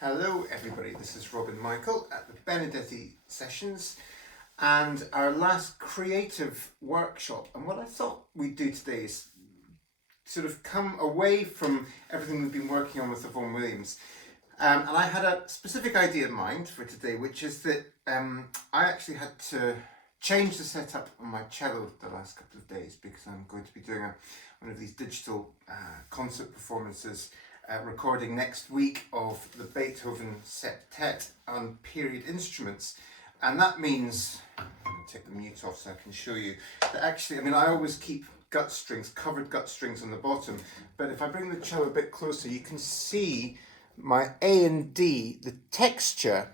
Hello everybody, this is Robin Michael at the Benedetti Sessions and our last creative workshop. And what I thought we'd do today is sort of come away from everything we've been working on with the Vaughan Williams. And I had a specific idea in mind for today, which is that I actually had to change the setup on my cello the last couple of days because I'm going to be doing one of these digital concert performances recording next week of the Beethoven Septet on period instruments. And that means, I'm going to take the mute off so I can show you, that actually, I always keep gut strings, covered gut strings on the bottom, but if I bring the cello a bit closer, you can see my A and D, the texture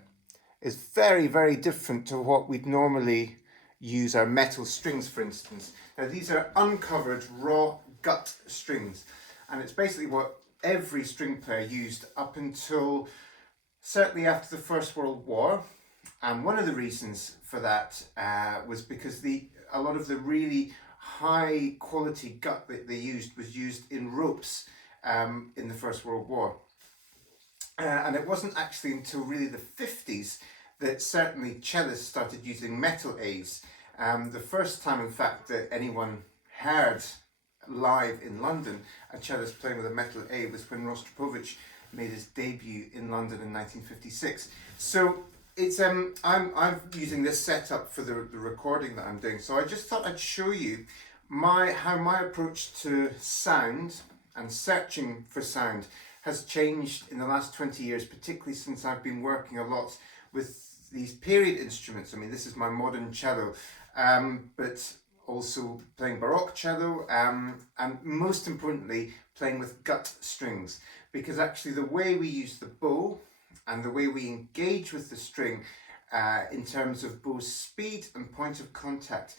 is very, very different to what we'd normally use our metal strings, for instance. Now these are uncovered raw gut strings, and it's basically what every string player used up until certainly after the First World War. And one of the reasons for that was because a lot of the really high quality gut that they used was used in ropes in the First World War. And it wasn't actually until really the 50s that certainly cellists started using metal A's. The first time, in fact, that anyone heard live in London a cellist playing with a metal A was when Rostropovich made his debut in London in 1956. So it's I'm using this setup for the recording that I'm doing. So I just thought I'd show you how my approach to sound and searching for sound has changed in the last 20 years, particularly since I've been working a lot with these period instruments. This is my modern cello, but also playing Baroque cello, and most importantly, playing with gut strings. Because actually the way we use the bow and the way we engage with the string in terms of bow speed and point of contact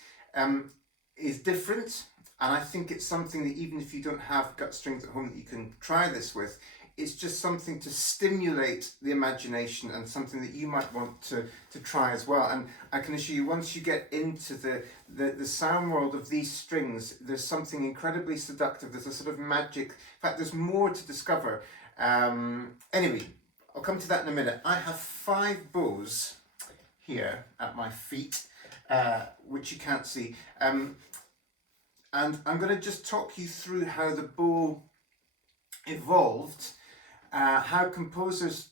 is different. And I think it's something that even if you don't have gut strings at home that you can try this with, it's just something to stimulate the imagination and something that you might want to try as well. And I can assure you, once you get into the sound world of these strings, there's something incredibly seductive. There's a sort of magic. In fact, there's more to discover. Anyway, I'll come to that in a minute. I have 5 bows here at my feet, which you can't see. And I'm going to just talk you through how the bow evolved, how composers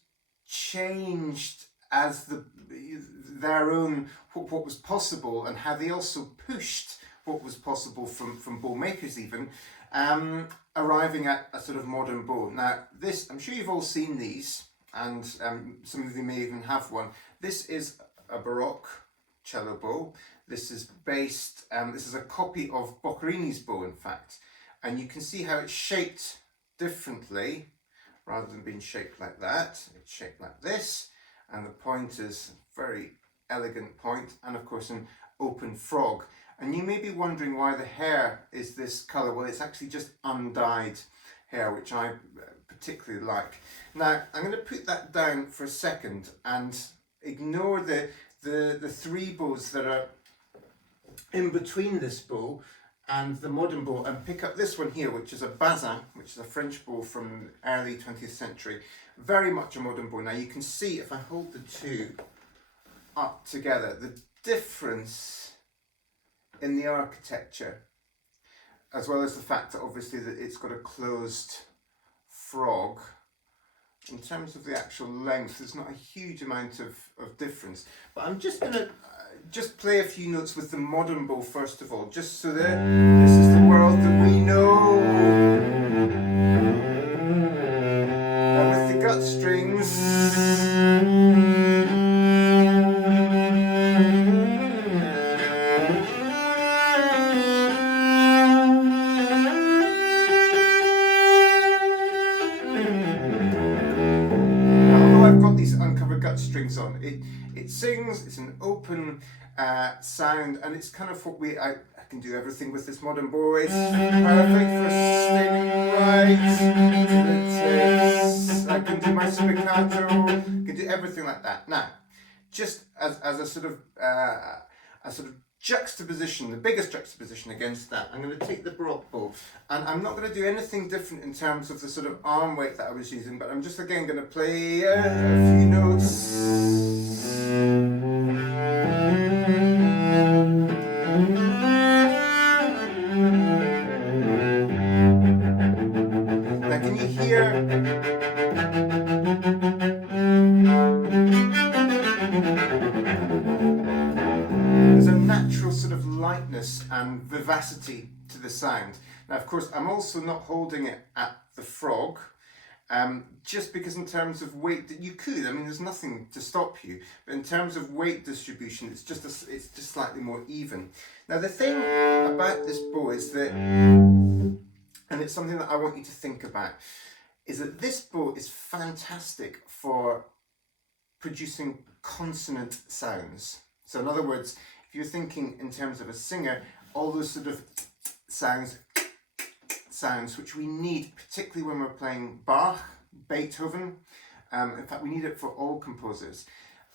changed as their own what was possible, and how they also pushed what was possible from bow makers even, arriving at a sort of modern bow. Now this, I'm sure you've all seen these, and some of you may even have one. This is a Baroque cello bow. This is based, this is a copy of Boccherini's bow, in fact, and you can see how it's shaped differently. Rather than being shaped like that, it's shaped like this, and the point is a very elegant point, and of course an open frog. And you may be wondering why the hair is this colour. Well, it's actually just undyed hair, which I particularly like. Now I'm going to put that down for a second and ignore the 3 bows that are in between this bow and the modern bow, and pick up this one here, which is a Bazin, which is a French bow from early 20th century. Very much a modern bow. Now you can see, if I hold the two up together, the difference in the architecture, as well as the fact that obviously that it's got a closed frog. In terms of the actual length, there's not a huge amount of difference, but I'm just going to just play a few notes with the modern bow first of all, just so that this is the world that we know. Now with the gut strings, now, although I've got these uncovered gut strings on, it sings, it's an open sound, and it's kind of what I can do everything with this modern bow. It's perfect for staying right to the tips. I can do my spiccato, I can do everything like that. Now, just as a sort of juxtaposition, the biggest juxtaposition against that, I'm going to take the Baroque bow, and I'm not going to do anything different in terms of the sort of arm weight that I was using, but I'm just again going to play a few notes. Now can you hear? There's a natural sort of lightness and vivacity to the sound. Now, of course, I'm also not holding it at the frog, just because in terms of weight, that you could. I mean, there's nothing to stop you. But in terms of weight distribution, it's just slightly more even. Now, the thing about this bow is that, and it's something that I want you to think about, is that this bow is fantastic for producing consonant sounds. So in other words, if you're thinking in terms of a singer, all those sort of sounds which we need, particularly when we're playing Bach, Beethoven. In fact, we need it for all composers.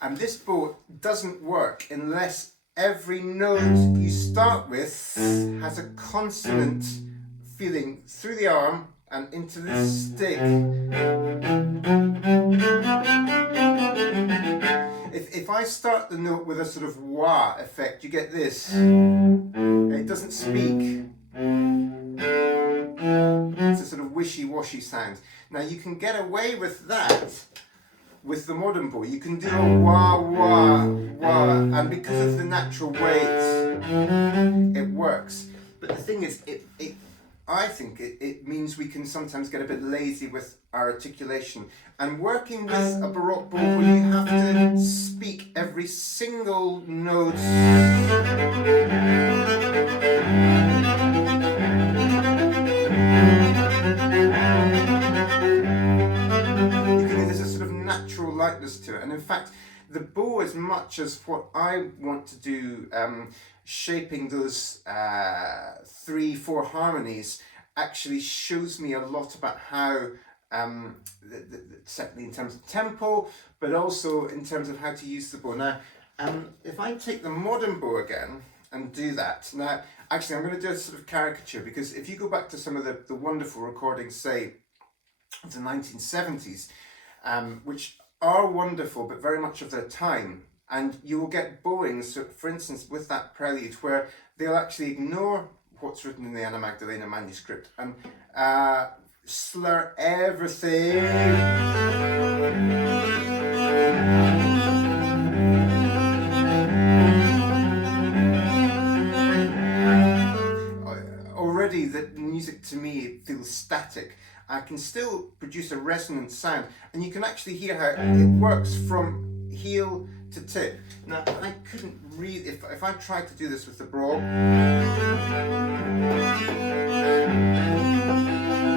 And this bow doesn't work unless every note you start with has a consonant feeling through the arm and into the stick. If I start the note with a sort of wah effect, you get this. It doesn't speak. It's a sort of wishy-washy sound. Now you can get away with that with the modern bow. You can do a wah, wah, wah, and because of the natural weight, it works. But the thing is, I think it means we can sometimes get a bit lazy with our articulation. And working with a Baroque bow where you have to speak every single note, there's a sort of natural lightness to it. And in fact, the bow, as much as what I want to do, shaping those 3-4 harmonies, actually shows me a lot about how, certainly in terms of tempo, but also in terms of how to use the bow. Now, if I take the modern bow again and do that, now, actually I'm going to do a sort of caricature, because if you go back to some of the wonderful recordings, say, of the 1970s, which are wonderful, but very much of their time, and you will get bowings, so for instance, with that prelude, where they'll actually ignore what's written in the Anna Magdalena manuscript and slur everything. Already the music to me feels static. I can still produce a resonant sound, and you can actually hear how it works from heel to tip. Now, I couldn't really, if I tried to do this with the Baroque,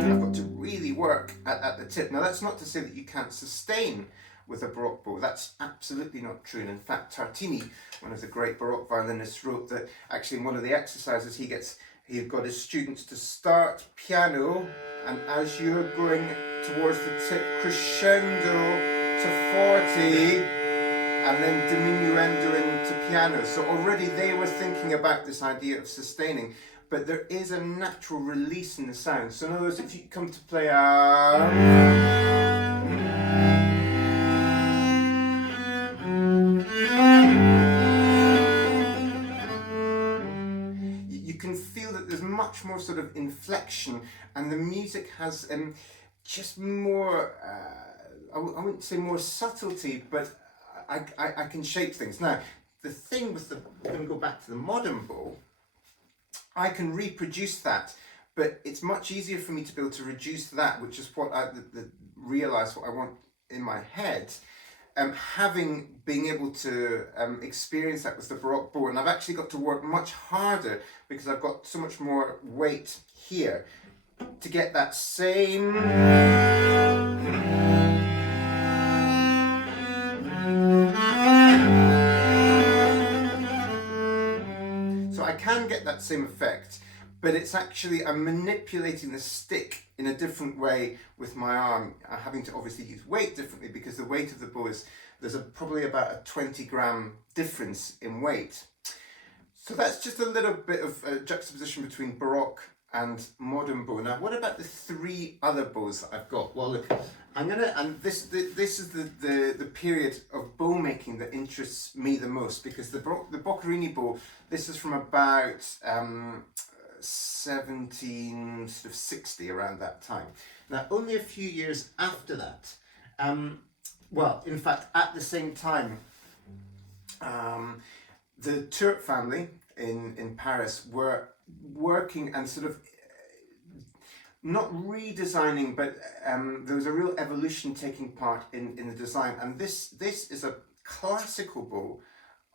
I've got to really work at the tip. Now, that's not to say that you can't sustain with a Baroque bow. That's absolutely not true. And in fact, Tartini, one of the great Baroque violinists, wrote that actually in one of the exercises he got his students to start piano, and as you're going towards the tip, crescendo to 40, and then diminuendo into piano. So already they were thinking about this idea of sustaining, but there is a natural release in the sound. So in other words, if you come to play you can feel that there's much more sort of inflection, and the music has just more, I wouldn't say more subtlety, but I can shape things. Now, the thing with we're going to go back to the modern bow, I can reproduce that, but it's much easier for me to be able to reduce that, which is what I realise what I want in my head, being able to experience that with the Baroque bow. And I've actually got to work much harder because I've got so much more weight here to get that same. So I can get that same effect, but it's actually, I'm manipulating the stick in a different way with my arm, having to obviously use weight differently because the weight of the bow is, there's probably about a 20 gram difference in weight. So that's just a little bit of a juxtaposition between Baroque and modern bow. Now, what about the three other bows that I've got? Well, look, this is the period of bow making that interests me the most, because the Boccherini bow, this is from about 1760, around that time. Now, only a few years after that, well, in fact, at the same time, the Turc family in Paris were working and sort of not redesigning, but there was a real evolution taking part in the design. And this is a classical bow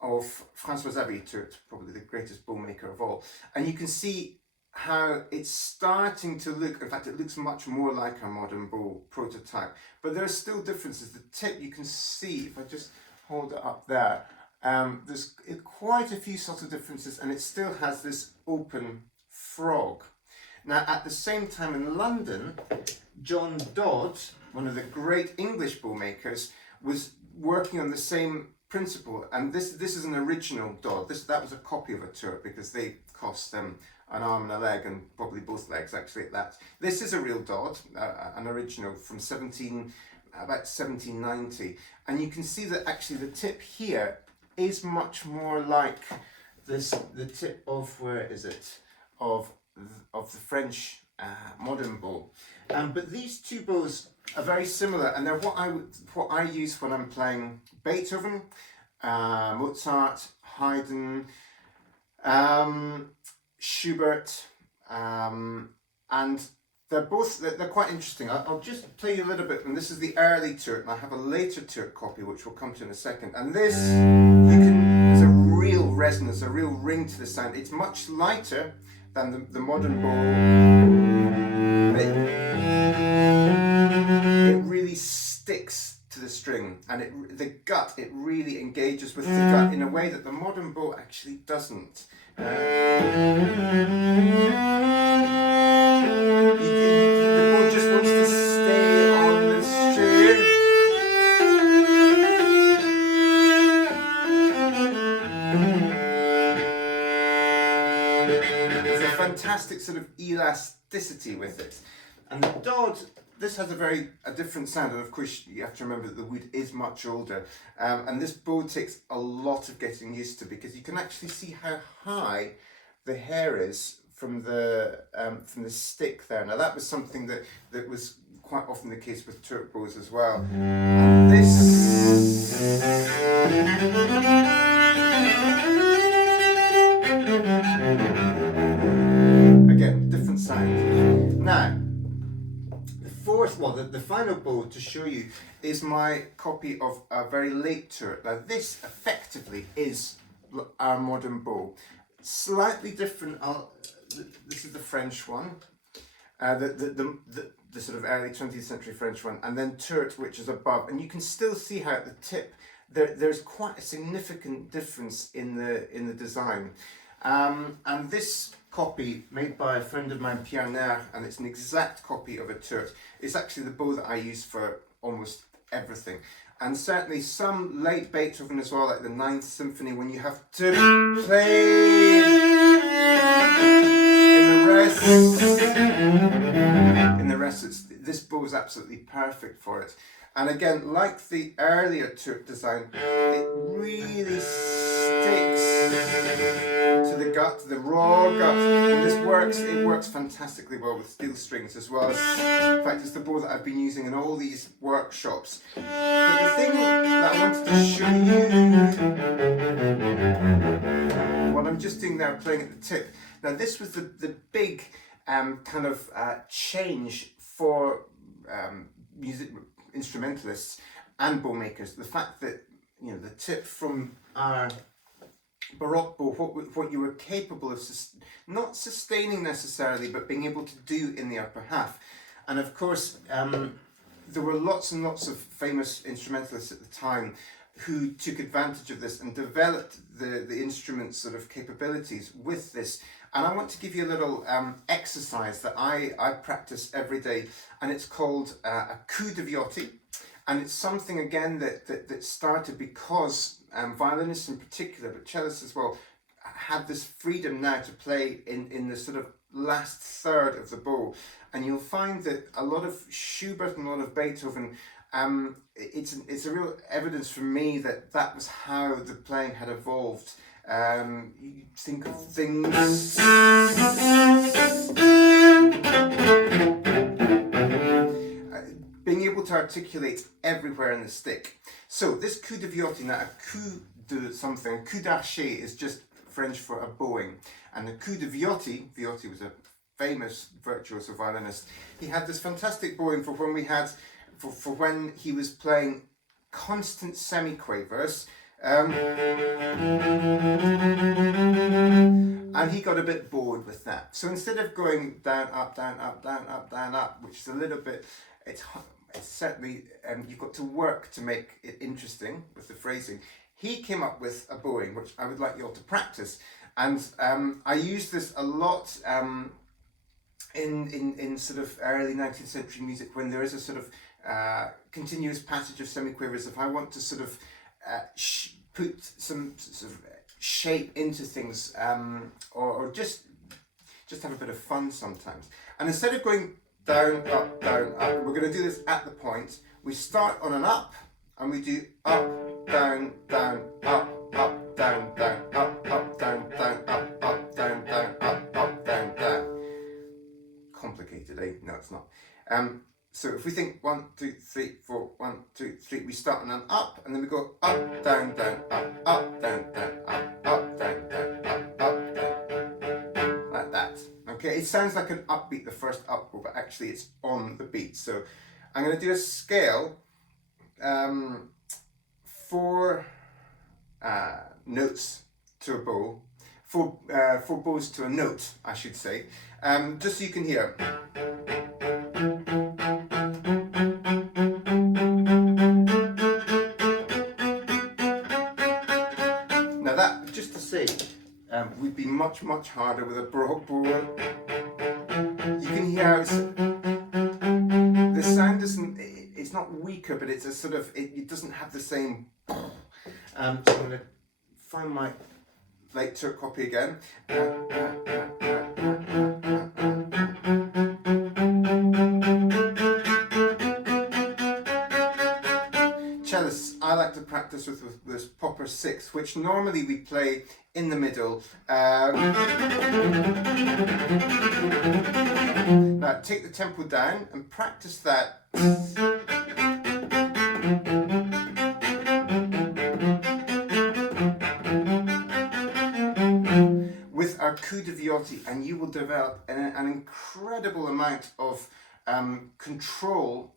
of François-Xavier Turc, probably the greatest bow maker of all. And you can see how it's starting to look, in fact, it looks much more like a modern bow prototype. But there are still differences. The tip, you can see, if I just hold it up there, there's quite a few subtle differences, and it still has this open frog. Now, at the same time in London, John Dodd, one of the great English bow makers, was working on the same principle. And this is an original Dodd. That was a copy of a Turc, because they cost an arm and a leg, and probably both legs actually at that. This is a real Dodd, an original from about 1790. And you can see that actually the tip here is much more like the tip of, where is it, of the French modern bow. But these two bows are very similar, and they're what I use when I'm playing Beethoven, Mozart, Haydn, Schubert, and they're quite interesting. I'll just play you a little bit, and this is the early Turc, and I have a later Turc copy which we'll come to in a second. And this, there's a real resonance, a real ring to the sound. It's much lighter than the modern bow. It really sticks to the string, and it really engages with the gut in a way that the modern bow actually doesn't. The bow just wants to stay on the string. There's a fantastic sort of elasticity with it. And the Dodd, this has a different sound, and of course you have to remember that the wood is much older, and this bow takes a lot of getting used to, because you can actually see how high the hair is from the stick there. Now that was something that was quite often the case with Turc bows as well. And this, again, different sound. Now, the final bow to show you is my copy of a very late Turc. Now this effectively is our modern bow. Slightly different, this is the French one, the sort of early 20th century French one, and then Turc, which is above. And you can still see how at the tip there's quite a significant difference in the design. And this copy, made by a friend of mine, Pierre Nair, and it's an exact copy of a Turc. It's actually the bow that I use for almost everything. And certainly some late Beethoven as well, like the Ninth Symphony, when you have to play in the rest, this bow is absolutely perfect for it. And again, like the earlier Turc design, it really sticks to the gut, the raw gut. And it works fantastically well with steel strings as well. In fact, it's the bow that I've been using in all these workshops. But the thing that I wanted to show you, what I'm just doing there, playing at the tip. Now this was the big kind of change for music instrumentalists and bow makers. The fact that, you know, the tip from our Baroque bow, what you were capable of not sustaining necessarily, but being able to do in the upper half. And of course, there were lots and lots of famous instrumentalists at the time who took advantage of this and developed the instrument's sort of capabilities with this. And I want to give you a little exercise that I practice every day, and it's called a coup de viotti. And it's something, again, that started because violinists in particular, but cellists as well, have this freedom now to play in the sort of last third of the bow, and you'll find that a lot of Schubert and a lot of Beethoven, it's a real evidence for me that that was how the playing had evolved. You think of things being able to articulate everywhere in the stick. So this coup de viotti, now a coup de something, a coup d'archet is just French for a bowing, and the coup de viotti, Viotti was a famous virtuoso violinist, he had this fantastic bowing for when we had, for when he was playing constant semiquavers, and he got a bit bored with that. So instead of going down, up, down, up, down, up, down, up, which is a little bit, it's certainly, you've got to work to make it interesting with the phrasing. He came up with a bowing, which I would like you all to practice. And I use this a lot in sort of early 19th century music, when there is a sort of continuous passage of semiquavers. If I want to sort of put some sort of shape into things, or just have a bit of fun sometimes. And instead of going down, up, we're going to do this at the point. We start on an up, and we do up, down, down, up, down, down, up, down, down, up, down, down, up, down, down. Complicated, eh? No, it's not. So if we think 1, 2, 3, 4, 1, 2, 3, we start on an up, and then we go up, down, down, up, down, down, up, down, down, up, down, like that. Okay, it sounds like an upbeat, the first up, but actually it's on the beat. So I'm going to do a scale. 4 notes to a bow, 4 bows to a note, I should say, just so you can hear. Now that, just to say, would be much harder with a Baroque bow. You can hear how the sound isn't. It's not weaker, but it's a sort of, it doesn't have the same. So I'm going to find my late Turk copy again. Cellists, I like to practice with this popper 6, which normally we play in the middle. Now take the tempo down and practice that. With our coup de viotti, and you will develop an incredible amount of control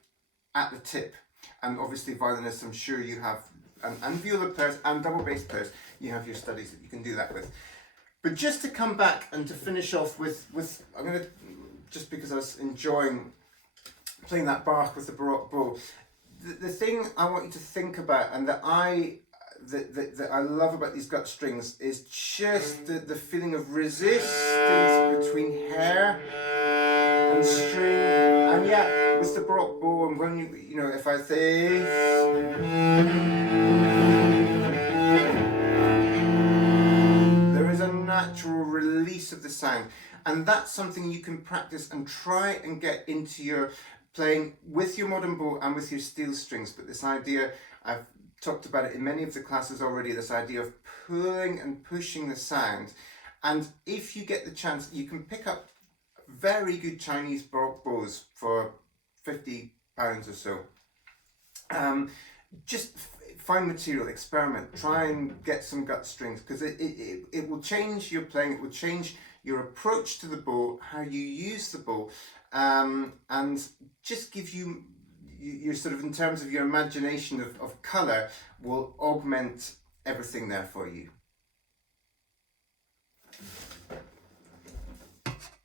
at the tip. And obviously violinists, I'm sure you have, and viola players and double bass players, you have your studies that you can do that with. But just to come back and to finish off with I'm going to, just because I was enjoying playing that Bach with the Baroque bow, the thing I want you to think about, and that I love about these gut strings, is just the feeling of resistance between hair and string, and yeah, with the Baroque bow, and when you know, if I say, there is a natural release of the sound, and that's something you can practice and try and get into your playing with your modern bow and with your steel strings. But this idea, I've talked about it in many of the classes already, this idea of pulling and pushing the sound. And if you get the chance, you can pick up very good Chinese Baroque bows for £50 or so. Just find material, experiment, try and get some gut strings, because it will change your playing, it will change your approach to the bow, how you use the bow, and just give you your sort of, in terms of your imagination of colour, will augment everything there for you.